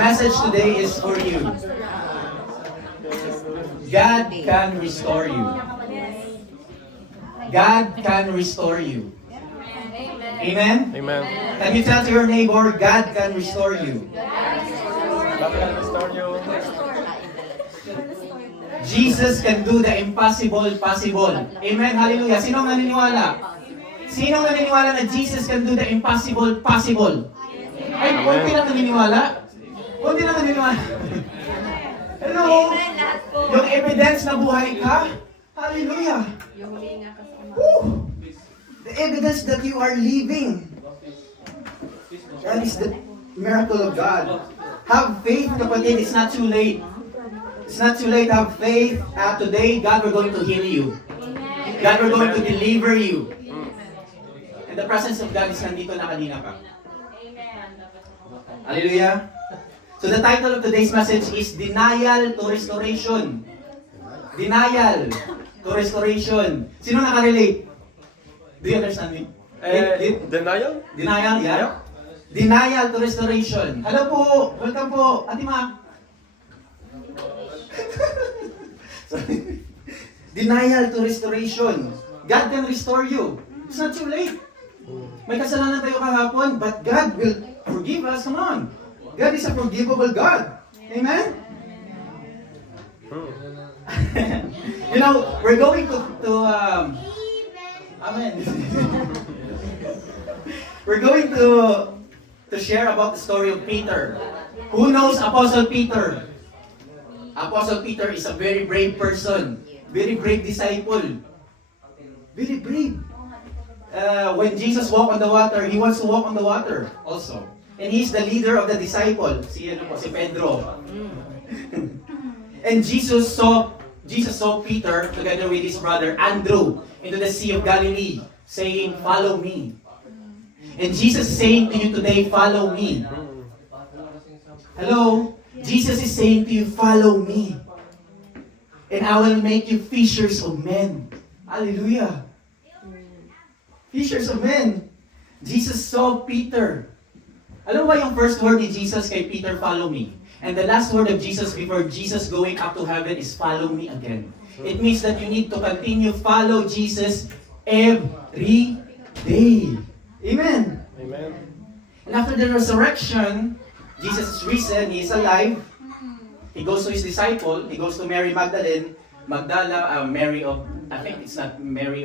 message today is for you. God can restore you. God can restore you. Amen? Amen. Can you tell to your neighbor, God can restore you? God can restore you. Jesus can do the impossible possible. Amen? Hallelujah. Sino naniniwala? Sino naniniwala na Jesus can do the impossible possible? Ay, konti lang naniniwala. Konti lang naniniwala. Hello? Yung evidence na buhay ka? Hallelujah. Woo! The evidence that you are living. That is the miracle of God. Have faith, kapatid. It's not too late. It's not too late. Have faith. Today, God will going to heal you. God will going to deliver you. And the presence of God is nandito na kanina pa. Hallelujah. So the title of today's message is Denial to Restoration. Denial to Restoration. Sino nakarelate? Do you understand me? Denial? Denial, yeah? Denial to Restoration. Hello po, welcome po, Ate Ma. Sorry. Denial to Restoration. God can restore you. It's not too late. May kasalanan tayo kahapon, but God will forgive us. Come on. God is a forgivable God. Amen? You know, we're going to Amen. We're going to share about the story of Peter. Who knows Apostle Peter? Apostle Peter is a very brave person. Very brave disciple. Very brave. When Jesus walked on the water, he wants to walk on the water also. And he's the leader of the disciple. Si Pedro. And Jesus saw Peter together with his brother Andrew into the Sea of Galilee, saying, "Follow me." And Jesus is saying to you today, "Follow me." Hello? Jesus is saying to you, "Follow me. And I will make you fishers of men." Hallelujah. Fishers of men. Jesus saw Peter. Alam mo ba yung first word ni Jesus kay Peter, "Follow me"? And the last word of Jesus before Jesus going up to heaven is, "Follow me" again. It means that you need to continue follow Jesus every day. Amen. Amen. And after the resurrection, Jesus is risen, He is alive. He goes to His disciple, He goes to Mary Magdalene, Mary of, I think it's not Mary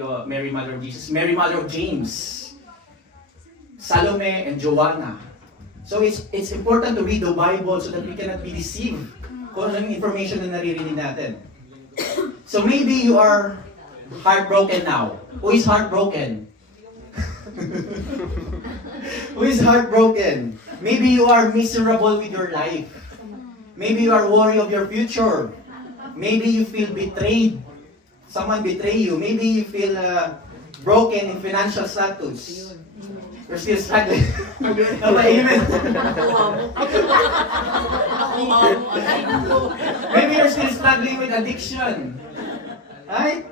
mother of Jesus, Mary mother of James, Salome, and Joanna. So it's important to read the Bible so that we cannot be deceived kung ano yung information na naririnig natin. So maybe you are heartbroken now. Who is heartbroken? Who is heartbroken? Maybe you are miserable with your life. Maybe you are worried of your future. Maybe you feel betrayed. Someone betray you. Maybe you feel broken in financial status. You're still struggling. Amen. Maybe you're still struggling with addiction. Right?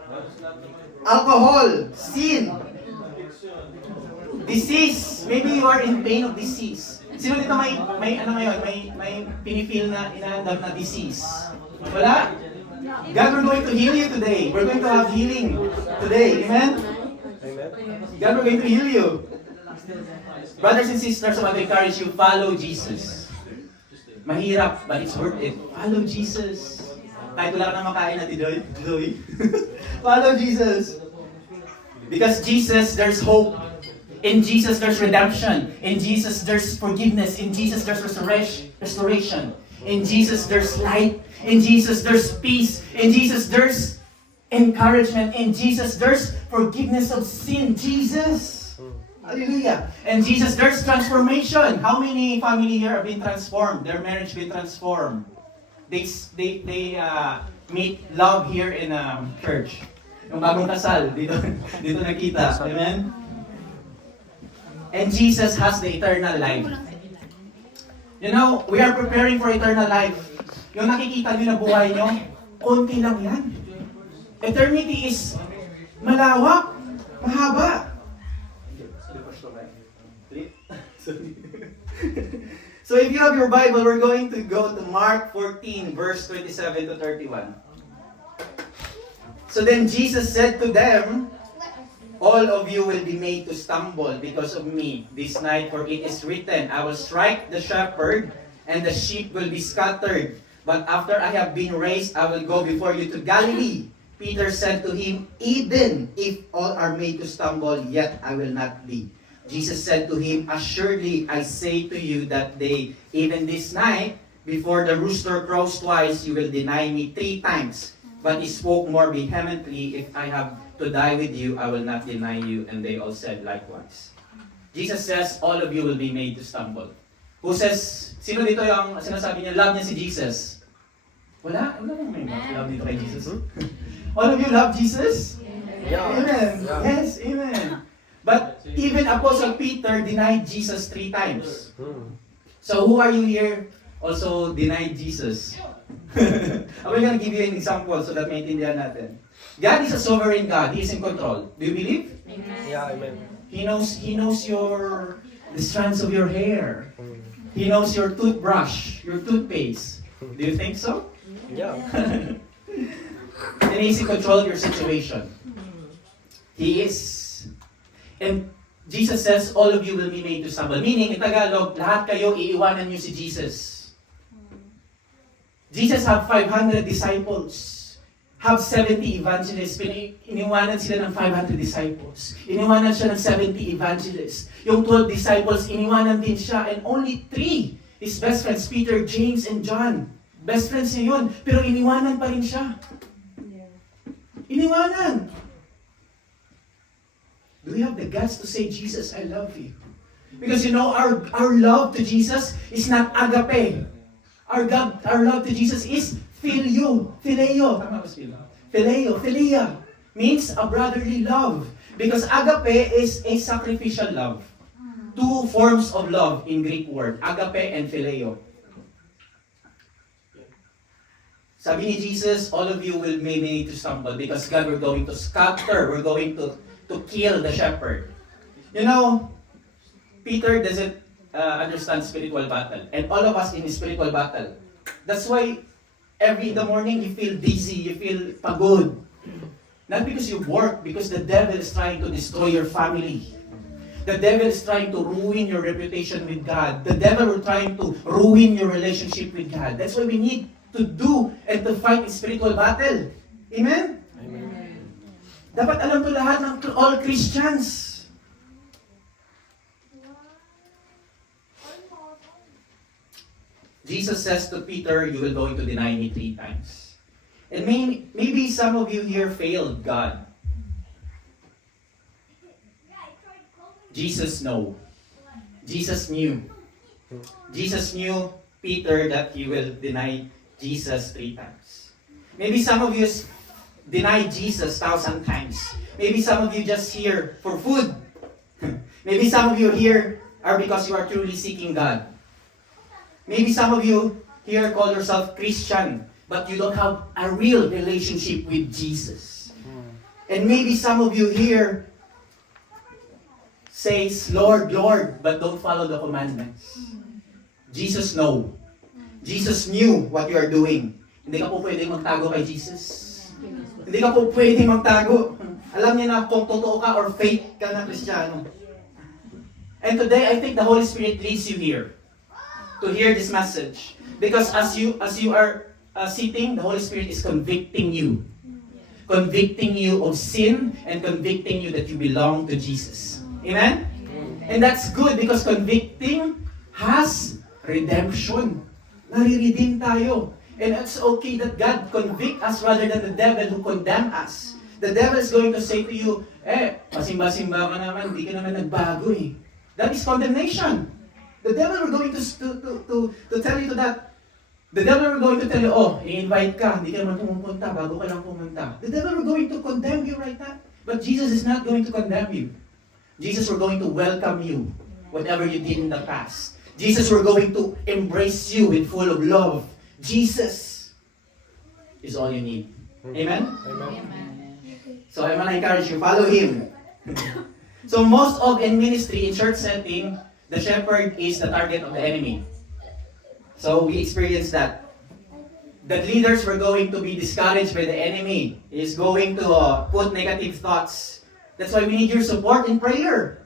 Alcohol, sin, disease. Maybe you are in pain of disease. Sino dito may ano ngayon? May pinifeel na inaandam na disease? Wala? God, we're going to heal you today. We're going to have healing today. Amen? God, we're going to heal you. Brothers and sisters, I want to encourage you, follow Jesus. Mahirap, but it's worth it. Follow Jesus. Kahit wala ka na makain na Didoy. Follow Jesus. Because Jesus, there's hope. In Jesus, there's redemption. In Jesus, there's forgiveness. In Jesus, there's restoration. In Jesus, there's light. In Jesus, there's peace. In Jesus, there's encouragement. In Jesus, there's forgiveness of sin. Jesus. Hallelujah. And Jesus, there's transformation. How many family here have been transformed? Their marriage been transformed. They meet love here in church. Yung bagong kasal, dito nakita. Amen? And Jesus has the eternal life. You know, we are preparing for eternal life. Yung nakikita nyo na buhay nyo, konti lang yan. Eternity is malawak, mahaba. So if you have your Bible, we're going to go to Mark 14, verse 27 to 31. So then Jesus said to them, all of you will be made to stumble because of me this night, for it is written, I will strike the shepherd, and the sheep will be scattered. But after I have been raised, I will go before you to Galilee. Peter said to him, even if all are made to stumble, yet I will not be. Jesus said to him, assuredly I say to you that day, even this night, before the rooster crows twice, you will deny me 3 times. But he spoke more vehemently, if I have to die with you, I will not deny you. And they all said likewise. Jesus says, all of you will be made to stumble. Who says, sino dito yung sinasabi niya, love niya si Jesus? Wala? Wala bang may love dito kay Jesus? All of you love Jesus? Yeah. Amen. Yeah. Yes, amen. But even Apostle Peter denied Jesus 3 times. So who are you here also denied Jesus? I'm going to give you an example so that maintindihan natin. God is a sovereign God. He is in control. Do you believe? Yeah, amen. He knows the strands of your hair. He knows your toothbrush, your toothpaste. Do you think so? Yeah. And He's in control of your situation. He is. And Jesus says, all of you will be made to stumble. Meaning, in Tagalog, lahat kayo iiwanan niyo si Jesus. Jesus had 500 disciples. Have 70 evangelists. Iniwanan sila ng 500 disciples. Iniwanan siya ng 70 evangelists. Yung 12 disciples, iniwanan din siya. And only 3, his best friends, Peter, James, and John. Best friends niya yun. Pero iniwanan pa rin siya. Iniwanan. Do we have the guts to say, Jesus, I love you? Because you know, our love to Jesus is not agape. Our love to Jesus is phileo. Phileo. Tama ba phileo? Phileo. Philia. Means a brotherly love. Because agape is a sacrificial love. 2 forms of love in Greek word. Agape and phileo. Sabi ni Jesus, all of you will be made to stumble because God, we're going to scatter. We're going to kill the shepherd. You know, Peter doesn't understand spiritual battle. And all of us in spiritual battle. That's why every in the morning you feel dizzy, you feel pagod. Not because you work, because the devil is trying to destroy your family. The devil is trying to ruin your reputation with God. The devil is trying to ruin your relationship with God. That's why we need to do and to fight in spiritual battle. Amen? Dapat alam to lahat ng all Christians. Jesus says to Peter, you will going to deny me 3 times. And maybe some of you here failed God. Jesus know. Jesus knew. Jesus knew, Peter, that you will deny Jesus 3 times. Maybe some of you deny Jesus 1,000 times. Maybe some of you just here for food. Maybe some of you here are because you are truly seeking God. Maybe some of you here call yourself Christian, but you don't have a real relationship with Jesus. And maybe some of you here says, Lord, Lord, but don't follow the commandments. Jesus know. Jesus knew what you are doing. Hindi ka po pwedeng magtago kay Jesus. Hindi ka po pwedeng magtago. Alam niya na kung totoo ka or fake ka na Kristiyano. And today, I think the Holy Spirit leads you here to hear this message. Because as you are sitting, the Holy Spirit is convicting you. Convicting you of sin and convicting you that you belong to Jesus. Amen? And that's good because convicting has redemption. Nare-redeem tayo. And it's okay that God convict us rather than the devil who condemn us. The devil is going to say to you, pasimba-simba ka naman, hindi ka naman nagbago eh. That is condemnation. The devil will going to tell you to that. The devil will going to tell you, i-invite ka, hindi ka naman pumupunta, bago ka lang pumunta. The devil will going to condemn you right now. But Jesus is not going to condemn you. Jesus will going to welcome you, whatever you did in the past. Jesus will going to embrace you with full of love. Jesus is all you need. Amen? Amen. So I want to encourage you, follow Him. So most of in ministry, in church setting, the shepherd is the target of the enemy. So we experienced that. The leaders were going to be discouraged by the enemy. He is going to put negative thoughts. That's why we need your support in prayer.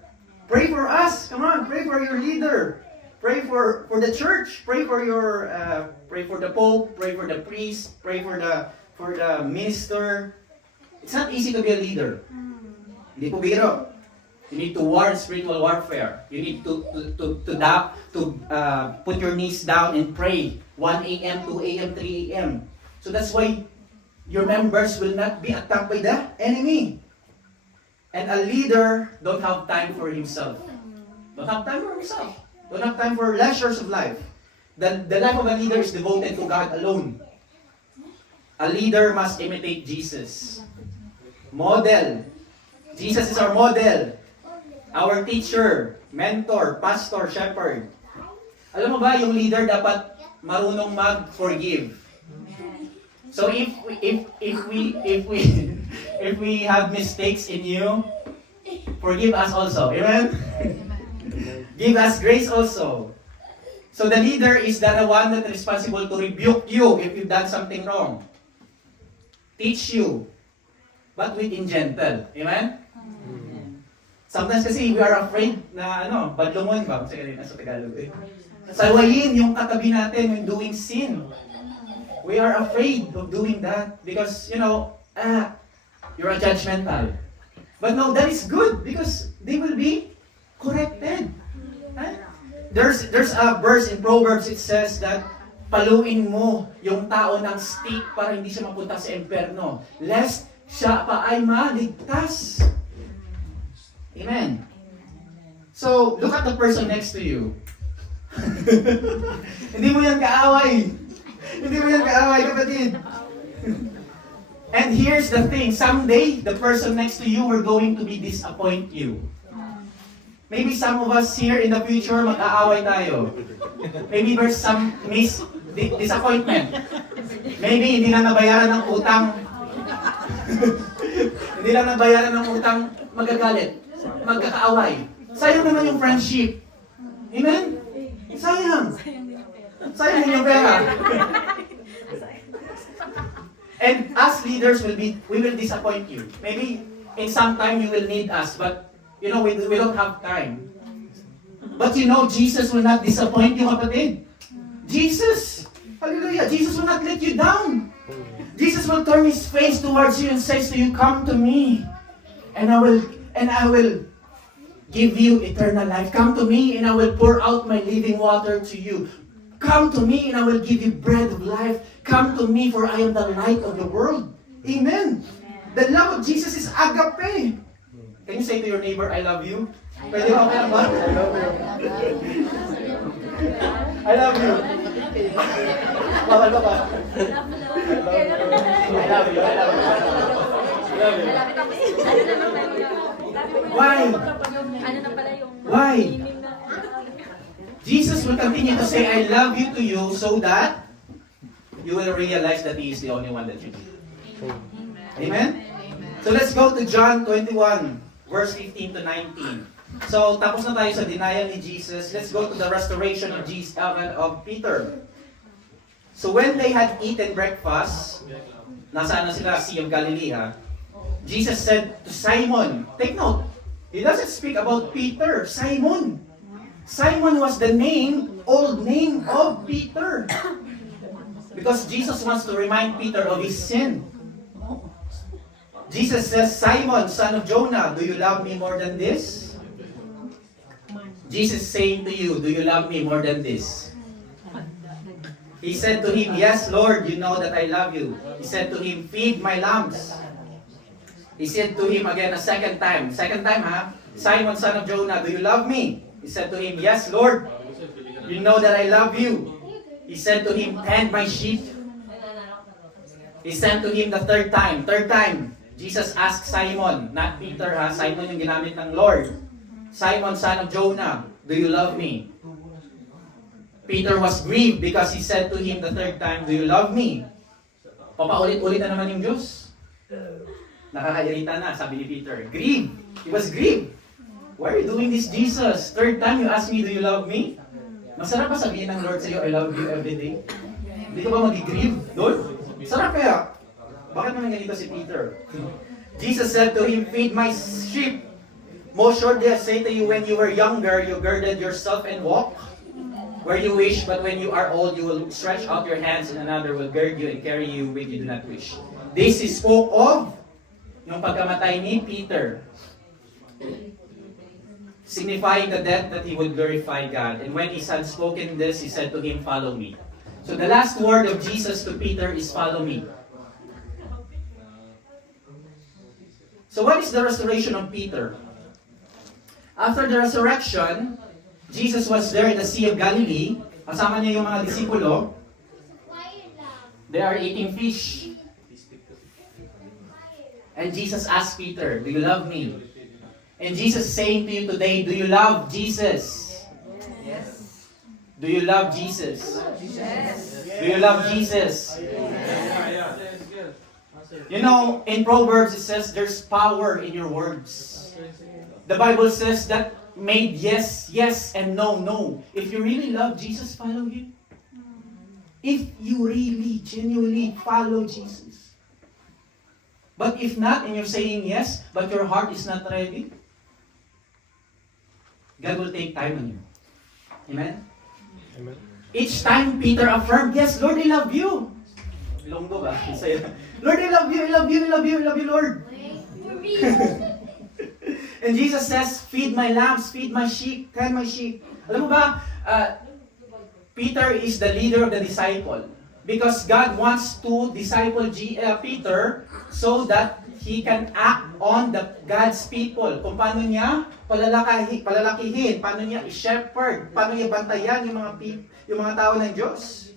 Pray for us. Come on, pray for your leader. Pray for the church. Pray for your pray for the Pope. Pray for the priest. Pray for the minister. It's not easy to be a leader. Hindi po biro. You need to war spiritual warfare. You need to put your knees down and pray 1 a.m., 2 a.m., 3 a.m. So that's why your members will not be attacked by the enemy. And a leader don't have time for himself. Don't have time for himself. Don't have time for leisures of life. The life of a leader is devoted to God alone. A leader must imitate Jesus. Model. Jesus is our model. Our teacher, mentor, pastor, shepherd. Alam mo ba, yung leader dapat marunong mag-forgive. So if we have mistakes in you, forgive us also. Amen? Give us grace also. So the leader is the one that is responsible to rebuke you if you've done something wrong. Teach you, but with in gentle. Amen? Sometimes kasi we are afraid na badlungon ba? Kasi kanina sa Tagalog eh. Sawayin yung katabi natin when doing sin. We are afraid of doing that because, you're a judgmental. But no, that is good because they will be corrected. There's a verse in Proverbs, it says that paluin mo yung tao ng stick para hindi siya mapunta sa impyerno, lest siya pa ay maligtas. Amen. So, look at the person next to you. Hindi mo yan kaaway. Hindi mo yan kaaway, kapatid. And here's the thing, someday, the person next to you are going to be disappoint you. Maybe some of us here in the future, mag-aaway tayo. Maybe there's some disappointment. Maybe hindi na nabayaran ng utang. Hindi na nabayaran ng utang, magagalit. Magkakaaway. Sayang naman yung friendship. Amen? Sayang. Sayang din yung pera. And us leaders we will disappoint you. Maybe in some time you will need us, but we don't have time. But Jesus will not disappoint you, kapatid. Jesus, hallelujah, Jesus will not let you down. Jesus will turn His face towards you and says to you, come to me, and I will give you eternal life. Come to me and I will pour out my living water to you. Come to me and I will give you bread of life. Come to me for I am the light of the world. Amen. The love of Jesus is agape. Can you say to your neighbor, I love you? Pwede ba? Okay lang ba? I love you. I love you. Bawal ba ba? I love you. I love you. I love you. Why? Why? Jesus will continue to say, I love you to you so that you will realize that He is the only one that you need. Amen? So let's go to John 21, verse 15 to 19. So tapos na tayo sa denial ni Jesus. Let's go to the restoration of Peter. So when they had eaten breakfast, nasaan na sila, Sea of Galilee, Jesus said to Simon, take note, He doesn't speak about Peter, Simon. Simon was the old name of Peter. Because Jesus wants to remind Peter of his sin. Jesus says, Simon, son of Jonah, do you love me more than this? Jesus saying to you, do you love me more than this? He said to him, yes, Lord, you know that I love you. He said to him, feed my lambs. He said to him again a second time, Simon, son of Jonah, do you love me? He said to him, yes, Lord, you know that I love you. He said to him, tend my sheep. He said to him the third time, Jesus asked Simon, not Peter, Simon yung ginamit ng Lord. Simon, son of Jonah, do you love me? Peter was grieved because he said to him the third time, do you love me? Papaulit-ulit na naman yung Diyos. Nakakairita na, sabi ni Peter. Grieved. He was grieved. Why are you doing this, Jesus? Third time you ask me, do you love me? Masarap ba sabihin ng Lord sa'yo, I love you every day? Hindi ka ba mag-grieve doon? Sarap kaya. Bakit naman ganito si Peter? Jesus said to him, feed my sheep. Most surely I say to you, when you were younger, you girded yourself and walked where you wish, but when you are old, you will stretch out your hands and another will gird you and carry you where you do not wish. This is spoke of nung pagkamatay ni Peter, signifying the death that he would glorify God. And when he had spoken this, he said to him, follow me. So the last word of Jesus to Peter is, follow me. So what is the restoration of Peter? After the resurrection, Jesus was there in the Sea of Galilee. Kasama niya yung mga disipulo. They are eating fish. And Jesus asked Peter, do you love me? And Jesus is saying to you today, do you love Jesus? Yes. Do you love Jesus? Yes. Do you love Jesus? You know, in Proverbs it says there's power in your words. The Bible says that made yes, yes, and no, no. If you really love Jesus, follow Him. If you really, genuinely follow Jesus. But if not, and you're saying yes, but your heart is not ready, God will take time on you. Amen? Amen. Each time Peter affirmed, yes, Lord, I love you. Longgo ba? Lord, I love you, I love you, I love you, I love you, Lord. And Jesus says, feed my lambs, feed my sheep, tend my sheep. Alam mo ba, Peter is the leader of the disciple. Because God wants to disciple Peter so that he can act on God's people. Kung paano niya palalakihin, paano niya i-shepherd, paano niya bantayan yung mga tao ng Diyos.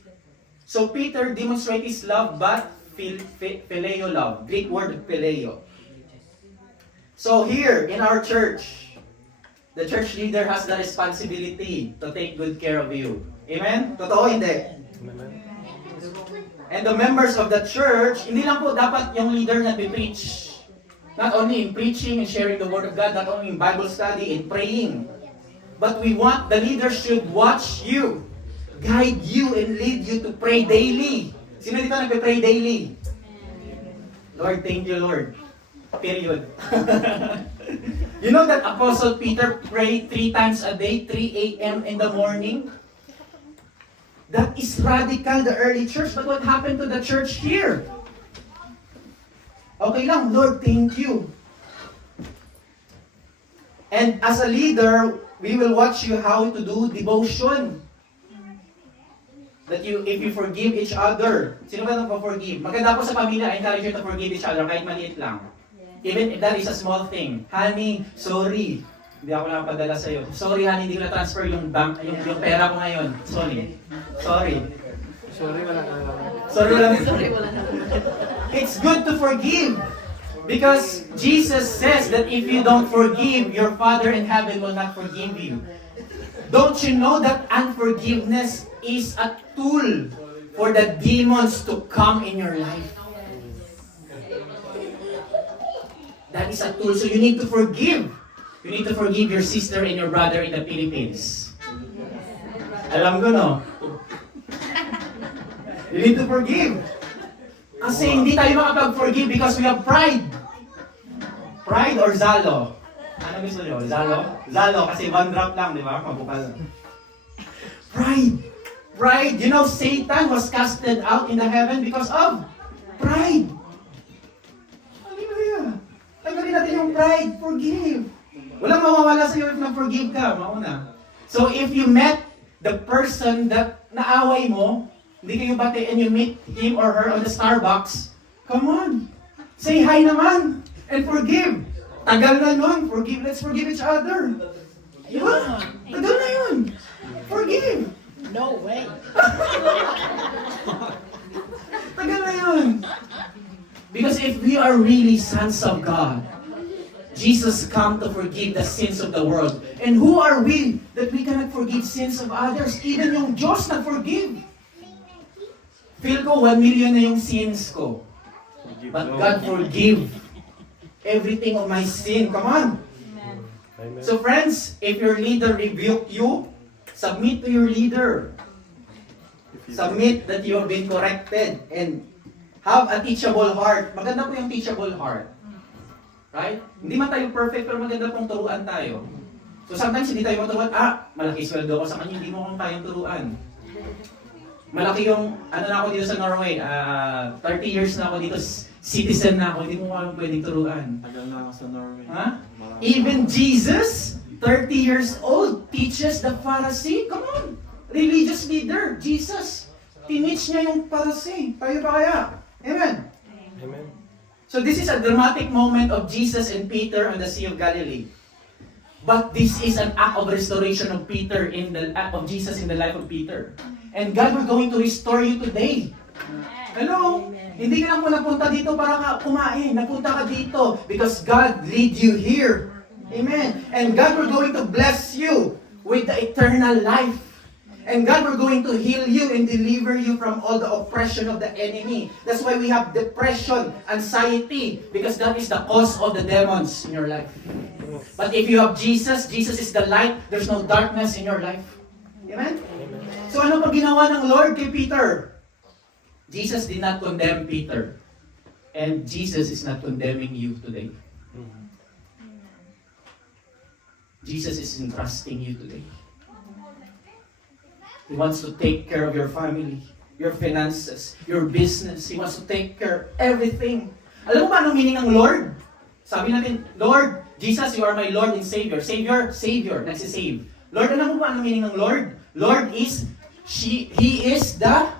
So Peter demonstrates his love, but phileo love, Greek word phileo. So here in our church, the church leader has the responsibility to take good care of you. Amen? Totoo hindi? Amen. And the members of the church, hindi lang po dapat yung leader na preach. Not only in preaching and sharing the Word of God, not only in Bible study and praying. But we want the leader should watch you, guide you, and lead you to pray daily. Sino dito nagpe-pray daily? Lord, thank you, Lord. Period. You know that Apostle Peter prayed 3 times a day, 3 a.m. in the morning? That is radical, the early church. But what happened to the church here? Okay lang, Lord, thank you. And as a leader, we will watch you how to do devotion. That if you forgive each other. Sino ba nagpa-forgive? Maganda po sa pamilya, I encourage you to forgive each other kahit maliit lang. Even if that is a small thing. Honey, sorry. Hindi ako nakapadala sa'yo. Sorry, honey, hindi ko na-transfer yung pera ko ngayon. Sorry. Sorry, wala ka lang. Sorry, wala na. It's good to forgive. Because Jesus says that if you don't forgive, your Father in heaven will not forgive you. Don't you know that unforgiveness is a tool for the demons to come in your life? That is a tool. So you need to forgive. You need to forgive your sister and your brother in the Philippines. Alam ko, no? You need to forgive. Kasi hindi tayo makapag-forgive because we have pride. Pride or zalo? Ano gusto nyo? Zalo? Zalo, kasi 1 drop lang, di ba? Mabukal. Pride. Pride. You know, Satan was casted out in the heaven because of pride. Hallelujah. Tanggalin natin yung pride. Forgive. Walang mawawala sa'yo if na-forgive ka. Mauna. So if you met the person that naaway mo, hindi kayo bati and you meet him or her on the Starbucks, come on. Say hi naman. And forgive. Tagal na nun. Forgive. Let's forgive each other. Diba? Tagal na yun. Forgive. No way. Tagal na yun. Because if we are really sons of God, Jesus come to forgive the sins of the world. And who are we that we cannot forgive sins of others? Even yung Diyos nag-forgive. Feel ko 1 million na yung sins ko. But God forgive everything of my sin. Come on. Amen. So friends, if your leader rebuke you, Submit to your leader. Submit that you have been corrected and have a teachable heart. Maganda po yung teachable heart. Right? Hindi man tayo perfect, pero maganda pong turuan tayo. So sometimes hindi tayo maturuan, malaki sweldo ko sa kanya, hindi mo kong kayang turuan. Malaki yung, ano na ako dito sa Norway, 30 years na ako dito, citizen na ako, hindi mo kong pwedeng turuan. Tagal na ako sa Norway. Ha? Even Jesus, 30 years old, teaches the Pharisee. Come on! Religious leader, Jesus. Tinitch niya yung Pharisee. Tayo ba kaya? Amen. Amen. So this is a dramatic moment of Jesus and Peter on the Sea of Galilee. But this is an act of restoration of Peter of Jesus in the life of Peter. And God, we're going to restore you today. Hello? Hindi ka lang po napunta dito para ka kumain. Napunta ka dito because God lead you here. Amen. And God, we're going to bless you with the eternal life. And God, we're going to heal you and deliver you from all the oppression of the enemy. That's why we have depression, anxiety, because that is the cause of the demons in your life. But if you have Jesus, Jesus is the light, there's no darkness in your life. Amen? So ano pa ginawa ng Lord kay Peter? Jesus did not condemn Peter. And Jesus is not condemning you today. Jesus is entrusting you today. He wants to take care of your family, your finances, your business. He wants to take care of everything. Alam mo ba anong meaning ng Lord? Sabi natin, Lord, Jesus, you are my Lord and Savior. Savior, Savior, nagsisave. Lord, alam mo ba anong meaning ng Lord? Lord is, He is the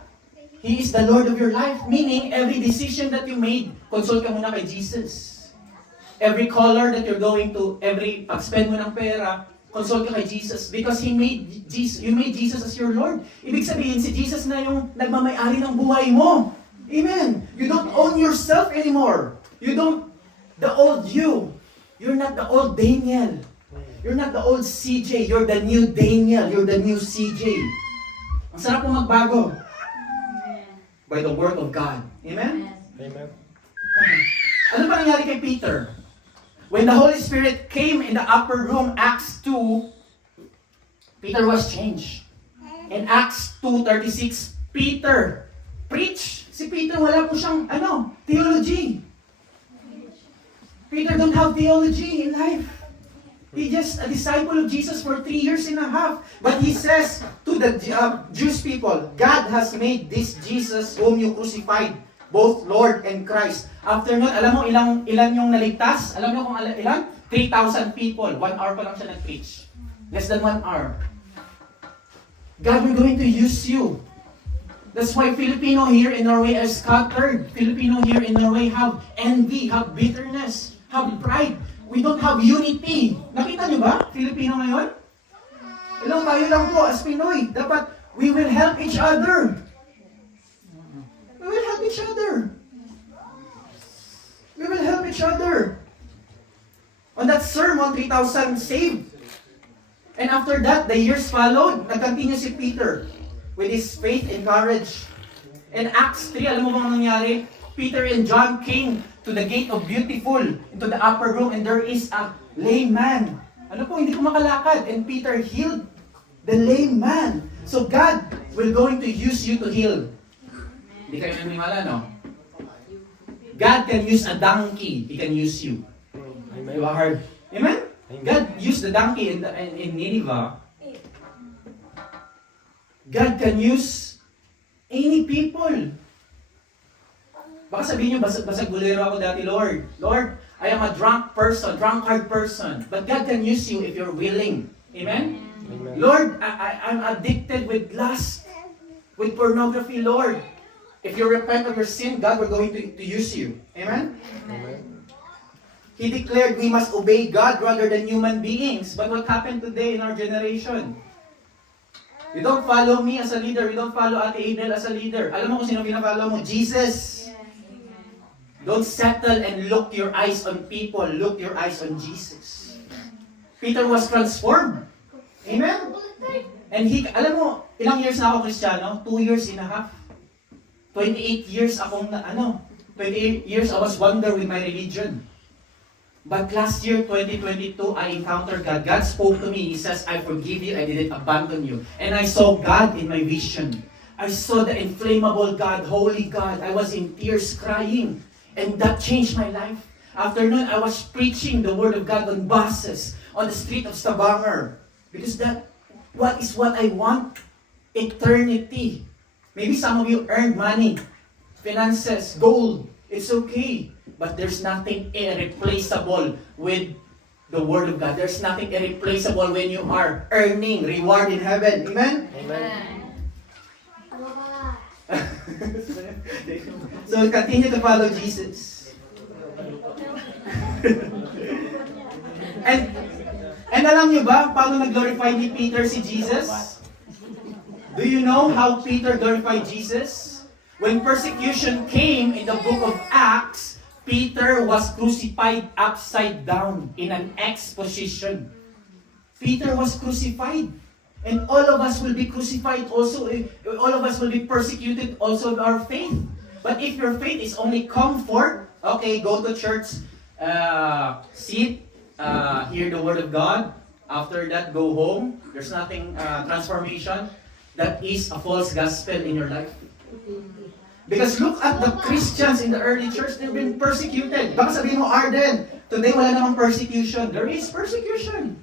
Lord of your life. Meaning, every decision that you made, consult ka muna kay Jesus. Every color that you're going to, every pag-spend mo ng pera, consult ka kay Jesus because you made Jesus as your Lord. Ibig sabihin, si Jesus na yung nagmamay-ari ng buhay mo. Amen. You don't own yourself anymore. You don't, the old you. You're not the old Daniel. You're not the old CJ. You're the new Daniel. You're the new CJ. Ang sarap po magbago. By the word of God. Amen? Amen. Ano pa nangyari kay Peter? When the Holy Spirit came in the upper room, Acts 2, Peter was changed. In Acts 2:36, Peter preached. Si Peter wala po siyang, theology. Peter don't have theology in life. He just a disciple of Jesus for 3 years and a half. But he says to the Jewish people, God has made this Jesus whom you crucified, both Lord and Christ. After nun, alam mo ilan yung naligtas? Alam mo kung ilan? 3,000 people. 1 hour pa lang siya nag-preach. Less than 1 hour. God, we're going to use you. That's why Filipino here in Norway are scattered. Filipino here in Norway have envy, have bitterness, have pride. We don't have unity. Nakita niyo ba? Filipino ngayon? Hello, tayo lang po as Pinoy. Dapat we will help each other. We will help each other. We will help each other. On that sermon, 3,000 saved. And after that, the years followed. Nag-continue si Peter with his faith and courage. In Acts 3, alam mo bang nangyari? Peter and John came to the gate of Beautiful, into the upper room, and there is a lame man. Ano po, hindi ko makalakad. And Peter healed the lame man. So God will going to use you to heal. Hindi kayo nanimala, no? God can use a donkey. He can use you. Amen. You are. Amen? Amen. God used the donkey in Nineveh. God can use any people. Baka sabihin nyo, basag bulero ako dati, Lord. Lord, I am a drunkard person. But God can use you if you're willing. Amen? Amen. Lord, I'm addicted with lust, with pornography, Lord. If you repent of your sin, God, we're going to use you. Amen? Amen. He declared we must obey God rather than human beings. But what happened today in our generation? You don't follow me as a leader. You don't follow Ate Adel as a leader. Alam mo kung sino pinafollow mo? Jesus. Don't settle and look your eyes on people. Look your eyes on Jesus. Peter was transformed. Amen? And alam mo, ilang years na ako Kristiyano? 2 years and a half. 28 years akong 28 years I was wonder with my religion. But last year, 2022, I encountered God. God spoke to me. He says, I forgive you. I didn't abandon you. And I saw God in my vision. I saw the inflammable God, holy God. I was in tears crying. And that changed my life. After noon, I was preaching the word of God on buses, on the street of Stavanger. Because what I want? Eternity. Maybe some of you earned money, finances, gold. It's okay. But there's nothing irreplaceable with the Word of God. There's nothing irreplaceable when you are earning reward in heaven. Amen? Amen. So continue to follow Jesus. and alam niyo ba, paano nag-glorify ni Peter si Jesus? Do you know how Peter glorified Jesus? When persecution came in the book of Acts, Peter was crucified upside down in an X position. Peter was crucified. And all of us will be crucified also. All of us will be persecuted also of our faith. But if your faith is only comfort, okay, go to church, sit, hear the word of God. After that, go home. There's nothing, transformation. That is a false gospel in your life. Because look at the Christians in the early church, they've been persecuted. Baka sabihin mo, Arden, today wala namang persecution. There is persecution.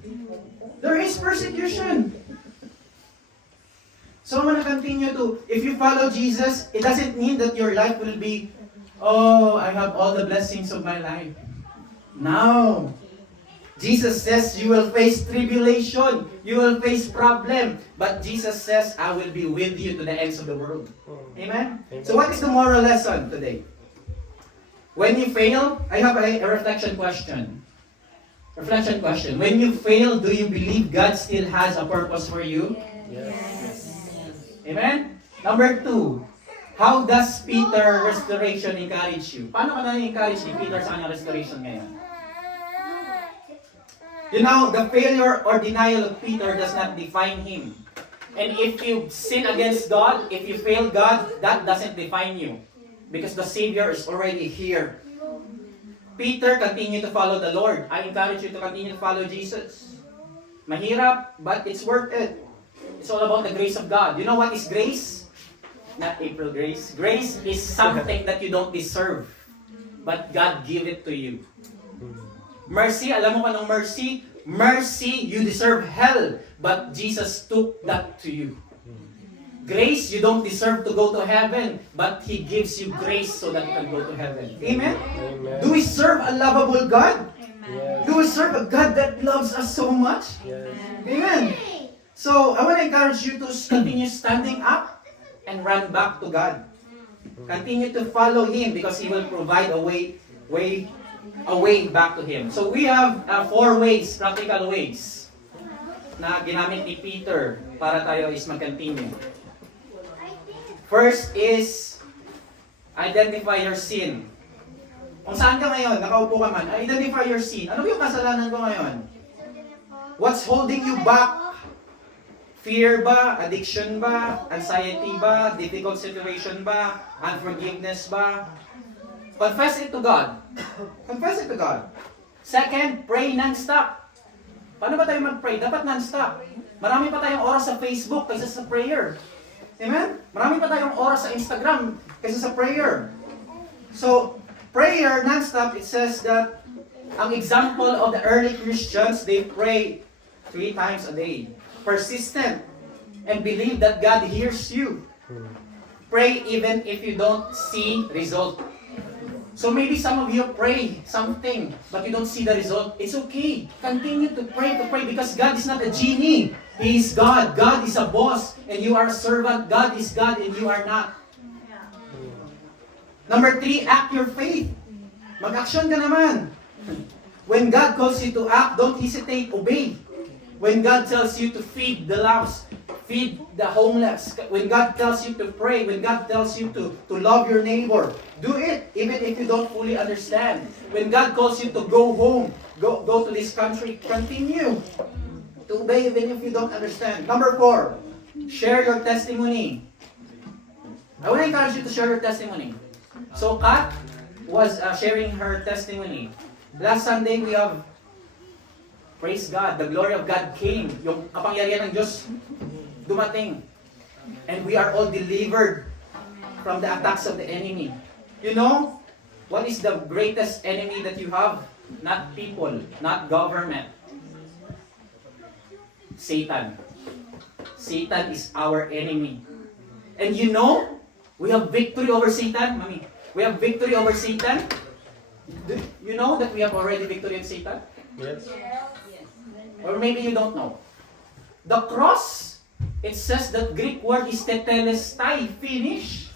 There is persecution. So I'm gonna continue to, if you follow Jesus, it doesn't mean that your life will be, oh, I have all the blessings of my life. No. Jesus says you will face tribulation, you will face problem, but Jesus says, I will be with you to the ends of the world. Amen? So what is the moral lesson today? When you fail, I have a reflection question. Reflection question. When you fail, do you believe God still has a purpose for you? Yes. Amen? Number 2, how does Peter restoration encourage you? Paano ka na-encourage ni Peter sa kanyang restoration ngayon? You know, the failure or denial of Peter does not define him. And if you sin against God, if you fail God, that doesn't define you. Because the Savior is already here. Peter, continue to follow the Lord. I encourage you to continue to follow Jesus. Mahirap, but it's worth it. It's all about the grace of God. You know what is grace? Not April grace. Grace is something that you don't deserve. But God give it to you. Mercy, alam mo ka ng mercy? Mercy, you deserve hell. But Jesus took that to you. Grace, you don't deserve to go to heaven. But He gives you grace so that you can go to heaven. Amen? Amen. Do we serve a lovable God? Yes. Do we serve a God that loves us so much? Yes. Amen. So, I want to encourage you to continue standing up and run back to God. Continue to follow Him because He will provide a way back to Him. So, we have 4 ways, practical ways, na ginamit ni Peter para tayo is mag-continue. First is, identify your sin. Kung saan ka ngayon, nakaupo ka man, identify your sin. Ano yung kasalanan ko ngayon? What's holding you back? Fear ba? Addiction ba? Anxiety ba? Difficult situation ba? Unforgiveness ba? Confess it to God. Confess it to God. Second, pray non-stop. Paano ba tayo mag-pray? Dapat non-stop. Marami pa tayong oras sa Facebook kaysa sa prayer. Amen? Marami pa tayong oras sa Instagram kaysa sa prayer. So, prayer non-stop, it says that ang example of the early Christians, they pray 3 times a day. Persistent. And believe that God hears you. Pray even if you don't see result. So maybe some of you pray something, but you don't see the result. It's okay. Continue to pray because God is not a genie. He is God. God is a boss, and you are a servant. God is God, and you are not. Number 3, act your faith. Mag-action ka naman. When God calls you to act, don't hesitate, obey. When God tells you to feed the lambs, feed the homeless. When God tells you to pray, when God tells you to love your neighbor, do it, even if you don't fully understand. When God calls you to go home, go to this country, continue to obey even if you don't understand. Number 4, share your testimony. I want to encourage you to share your testimony. So Kat was sharing her testimony. Last Sunday we have, praise God, the glory of God came. Yung kapangyarihan ng Diyos dumating. And we are all delivered from the attacks of the enemy. You know, what is the greatest enemy that you have? Not people, not government. Satan. Satan is our enemy. And you know, we have victory over Satan, Mami. We have victory over Satan. You know that we have already victory over Satan? Yes. Or maybe you don't know. The cross, it says that Greek word is tetelestai, finish.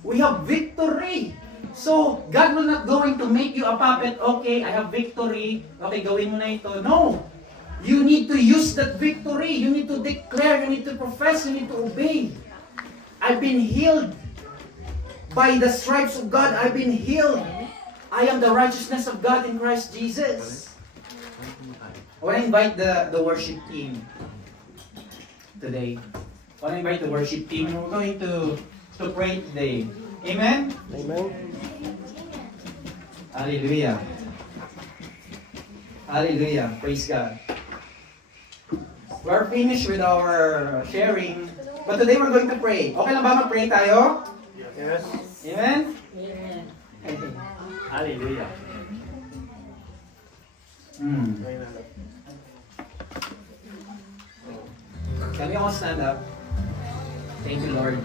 We have victory. So, God will not going to make you a puppet. Okay, I have victory. Okay, gawin mo na ito. No. You need to use that victory. You need to declare. You need to profess. You need to obey. I've been healed. By the stripes of God, I've been healed. I am the righteousness of God in Christ Jesus. I want to invite the worship team today. I want to invite the worship team. And we're going to pray today. Amen? Amen. Hallelujah. Hallelujah. Praise God. We're finished with our sharing. But today we're going to pray. Okay lang ba mag-pray tayo? Yes. Amen? Amen. Hallelujah. Can we all stand up? Thank you, Lord.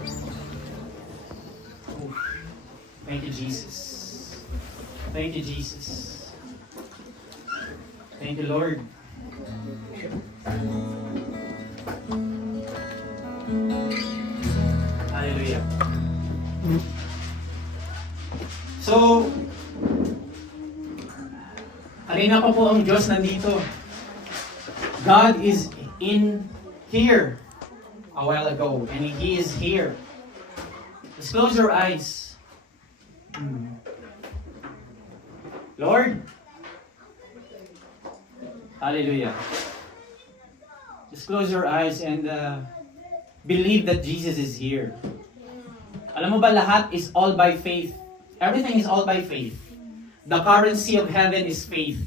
Thank you, Jesus. Thank you, Jesus. Thank you, Lord. Hallelujah. So, kanina pa po ang Diyos nandito. God is in here a while ago, and He is here. Just close your eyes. Lord, hallelujah. Just close your eyes and believe that Jesus is here. Alam mo ba, lahat is all by faith. Everything is all by faith. The currency of heaven is faith.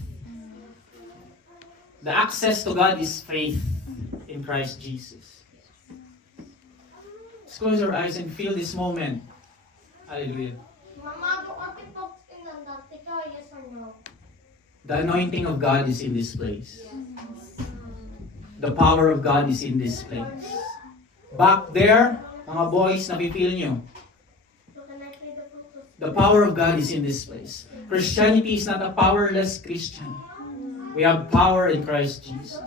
The access to God is faith in Christ Jesus. Just close your eyes and feel this moment. Hallelujah. Mama, do you talk in the yes or no? The anointing of God is in this place. The power of God is in this place. Back there, mga boys, napipil nyo. So can I play the Bluetooth? The power of God is in this place. Christianity is not a powerless Christian. We have power in Christ Jesus.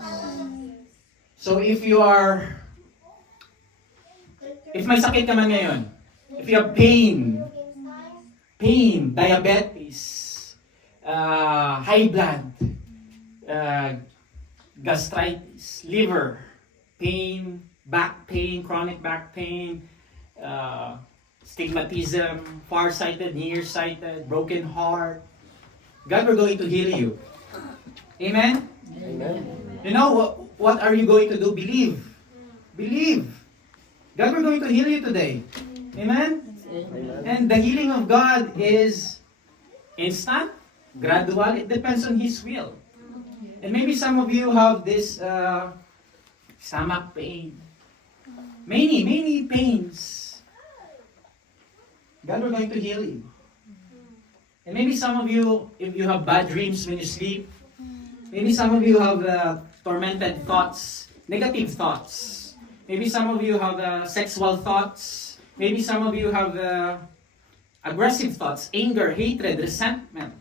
So if may sakit ka man ngayon, if you have pain, diabetes, high blood, gastritis, liver, pain, back pain, chronic back pain, stigmatism, farsighted, nearsighted, broken heart, God, we're going to heal you. Amen? Amen. You know, what are you going to do? Believe. Believe. God, we're going to heal you today. Amen? And the healing of God is instant, gradual. It depends on His will. And maybe some of you have this stomach pain. Many pains. God, we're going to heal you. And maybe some of you, if you have bad dreams when you sleep, maybe some of you have tormented thoughts, negative thoughts. Maybe some of you have sexual thoughts. Maybe some of you have aggressive thoughts, anger, hatred, resentment.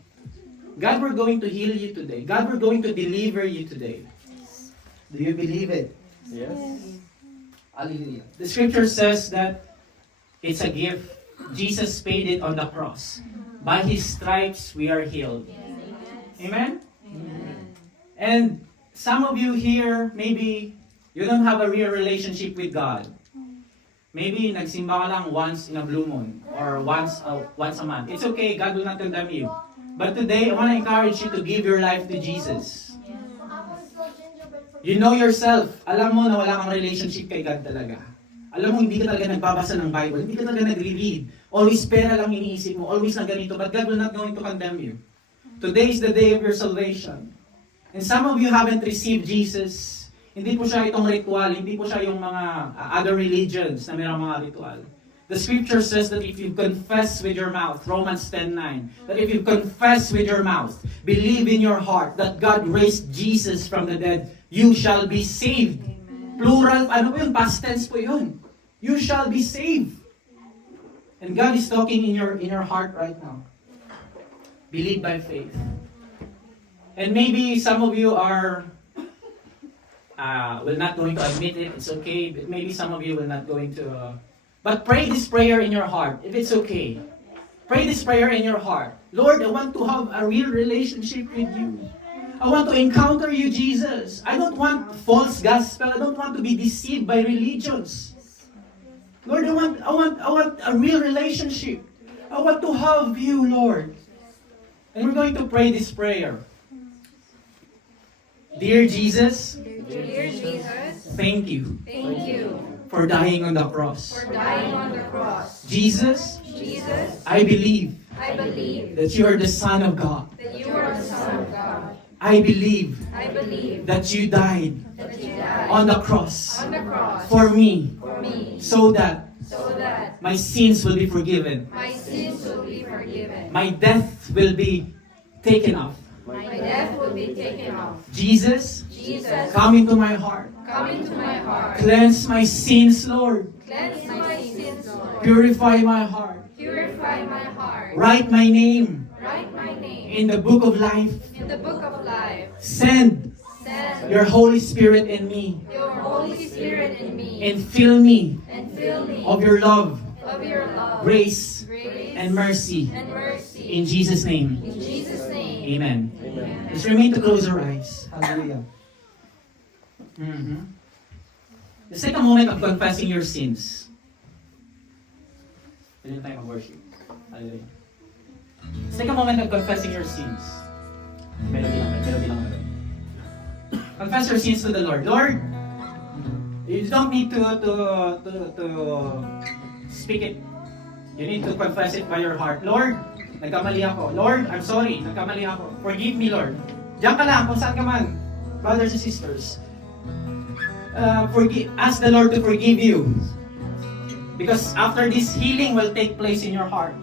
God, we're going to heal you today. God, we're going to deliver you today. Do you believe it? Yes. Hallelujah. The scripture says that it's a gift. Jesus paid it on the cross. By His stripes, we are healed. Amen? And some of you here, maybe you don't have a real relationship with God. Maybe nagsimba ka lang once in a blue moon or once a month. It's okay, God will not condemn you. But today, I want to encourage you to give your life to Jesus. You know yourself. Alam mo na wala kang relationship kay God talaga. Alam mo, hindi ka talaga nagbabasa ng Bible. Hindi ka talaga nagre-read. Always pera lang iniisip mo. Always na ganito. But God will not going to condemn you. Today is the day of your salvation. And some of you haven't received Jesus. Hindi po siya itong ritual, hindi po siya yung mga other religions na mayroong mga ritual. The scripture says that if you confess with your mouth, Romans 10:9, that if you confess with your mouth, believe in your heart that God raised Jesus from the dead, you shall be saved. Plural, ano po yun? Past tense po yun. You shall be saved. And God is talking in your heart right now. Believe by faith. And maybe some of you are will not going to admit it. It's okay. But maybe some of you will not going to. But pray this prayer in your heart, if it's okay. Pray this prayer in your heart. Lord, I want to have a real relationship with you. I want to encounter you, Jesus. I don't want false gospel. I don't want to be deceived by religions. Lord, I want a real relationship. I want to have you, Lord. And we're going to pray this prayer. Dear Jesus, Dear Jesus, thank you thank you for dying on the cross. for dying on the cross. Jesus, Jesus, I believe I believe that you are the Son of God. that you are the Son of God. I believe I believe that you died that you died on the cross on the cross for me for me, so that so that my sins will be forgiven. my sins will be forgiven. My death will be taken off. My death will be taken off. Jesus, Jesus, come into my heart. come into my heart. Cleanse my sins, Lord. Cleanse my sins, Lord. Purify my heart. Purify my heart. Write my name Write my name in the book of life. in the book of life. Send Send your Holy Spirit in me your Holy Spirit in me and fill me and fill me of your love, of your love, grace, grace, and mercy. and mercy. In Jesus' name, In Jesus' name. amen. Amen. Just remain to close your eyes. Hallelujah. Let's take a moment of confessing your sins. Pwede na tayo mag-worship. Hallelujah. Let's take a moment of confessing your sins. Melody lang. Confess your sins to the Lord. Lord, you don't need to speak it. You need to confess it by your heart. Lord, nagkamali ako. Lord, I'm sorry. Nagkamali ako. Forgive me, Lord. Diyan ka lang, kung saan ka man. Brothers and sisters. Ask the Lord to forgive you. Because after this, healing will take place in your heart.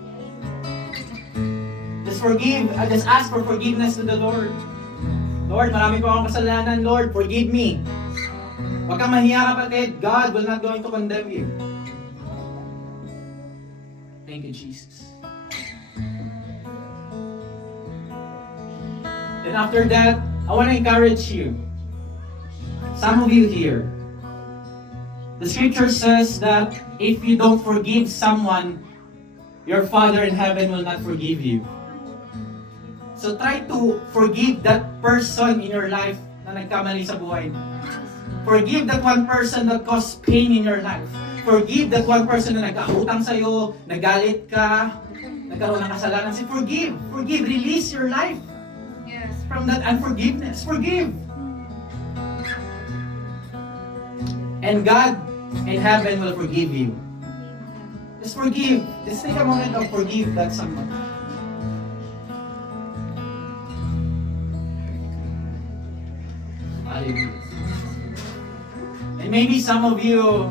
Just ask for forgiveness to the Lord. Lord, marami po akong kasalanan. Lord, forgive me. Huwag kang mahiya, kapatid. God will not going to condemn you. Thank you, Jesus. And after that, I want to encourage you. Some of you here, the scripture says that if you don't forgive someone, your Father in heaven will not forgive you. So try to forgive that person in your life na nagkamali sa buhay. Forgive that one person that caused pain in your life. Forgive that one person na nagkahutang sa'yo, nagalit ka, nagkaroon ng kasalanan. Forgive. Forgive. Release your life Yes. from that unforgiveness. Forgive. And God in heaven will forgive you. Just forgive. Just take a moment of forgive that someone. Hallelujah. And maybe some of you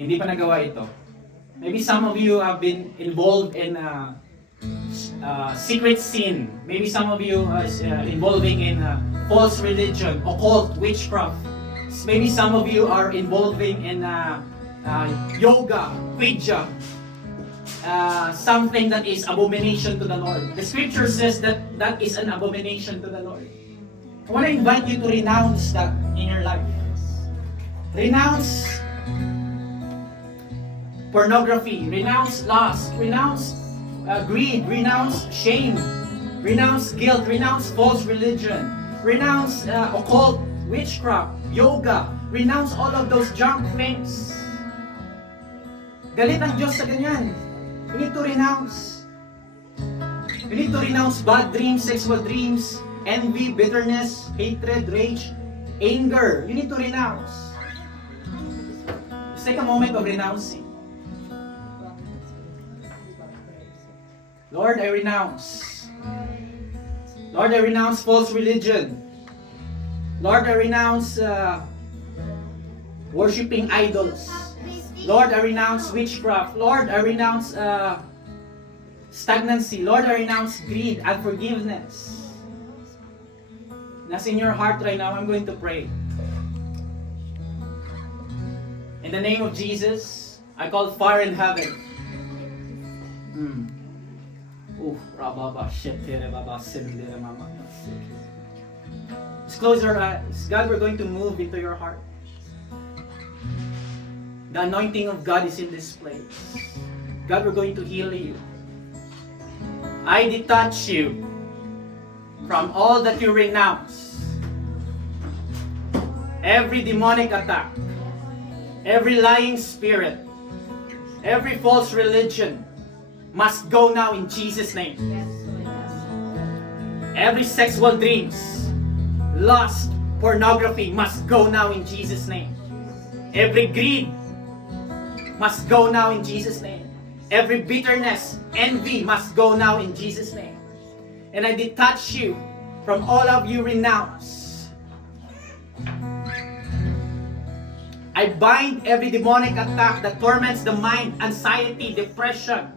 hindi pa nagawa ito. Maybe some of you have been involved in secret sin. Maybe some of you are involving in false religion, occult, witchcraft. Maybe some of you are involving in yoga, puja, something that is abomination to the Lord. The scripture says that that is an abomination to the Lord. I want to invite you to renounce that in your life. Renounce pornography, renounce lust, renounce greed, renounce shame, renounce guilt, renounce false religion, renounce occult, witchcraft, yoga, renounce all of those junk things. Galit ang Diyos sa ganyan. You need to renounce. You need to renounce bad dreams, sexual dreams, envy, bitterness, hatred, rage, anger. You need to renounce. Just take a moment of renouncing. Lord, I renounce. Lord, I renounce false religion. Lord, I renounce worshiping idols. Lord, I renounce witchcraft. Lord, I renounce stagnancy. Lord, I renounce greed, unforgiveness. That's in your heart right now. I'm going to pray. In the name of Jesus, I call fire in heaven. Just close your eyes. God, we're going to move into your heart. The anointing of God is in this place. God, we're going to heal you. I detach you from all that you renounce. Every demonic attack, every lying spirit, every false religion must go now in Jesus' name. Every sexual dreams, lust, pornography must go now in Jesus' name. Every greed must go now in Jesus' name. Every bitterness, envy must go now in Jesus' name. And I detach you from all of you renounce. I bind every demonic attack that torments the mind, anxiety, depression.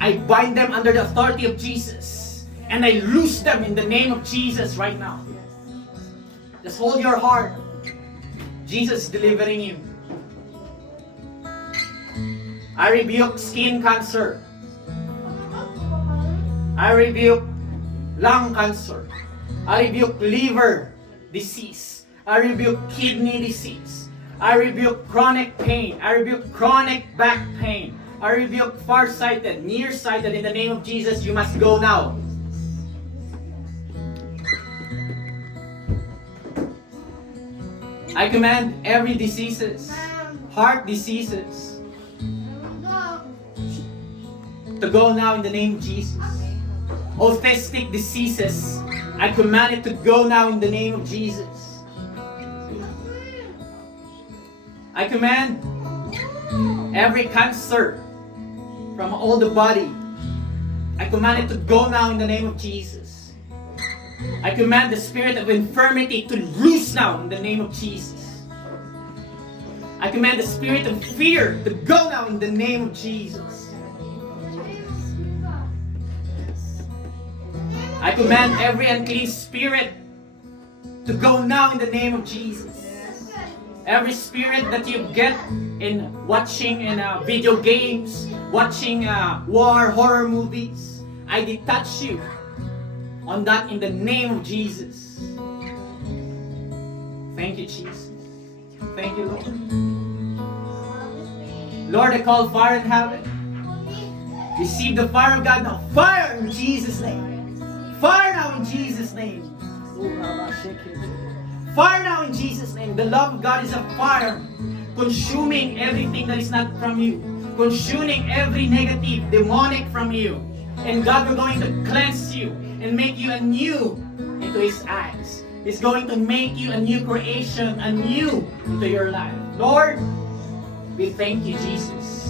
I bind them under the authority of Jesus. And I loose them in the name of Jesus right now. Just hold your heart. Jesus is delivering you. I rebuke skin cancer. I rebuke lung cancer. I rebuke liver disease. I rebuke kidney disease. I rebuke chronic pain. I rebuke chronic back pain. I rebuke farsighted, nearsighted. In the name of Jesus, you must go now. I command every diseases, heart diseases, to go now in the name of Jesus. Autistic diseases, I command it to go now in the name of Jesus. I command every cancer from all the body, I command it to go now in the name of Jesus. I command the spirit of infirmity to loose now in the name of Jesus. I command the spirit of fear to go now in the name of Jesus. I command every unclean spirit to go now in the name of Jesus. Every spirit that you get in watching video games, watching war, horror movies, I detach you on that in the name of Jesus. Thank you, Jesus. Thank you, Lord. Lord, I call fire in heaven. Receive the fire of God now. Fire in Jesus' name. Fire now in Jesus' name. Fire now in Jesus' name. The love of God is a fire, consuming everything that is not from you, consuming every negative, demonic from you. And God, we're going to cleanse you and make you anew into His eyes. He's going to make you a new creation, anew into your life. Lord, we thank you, Jesus.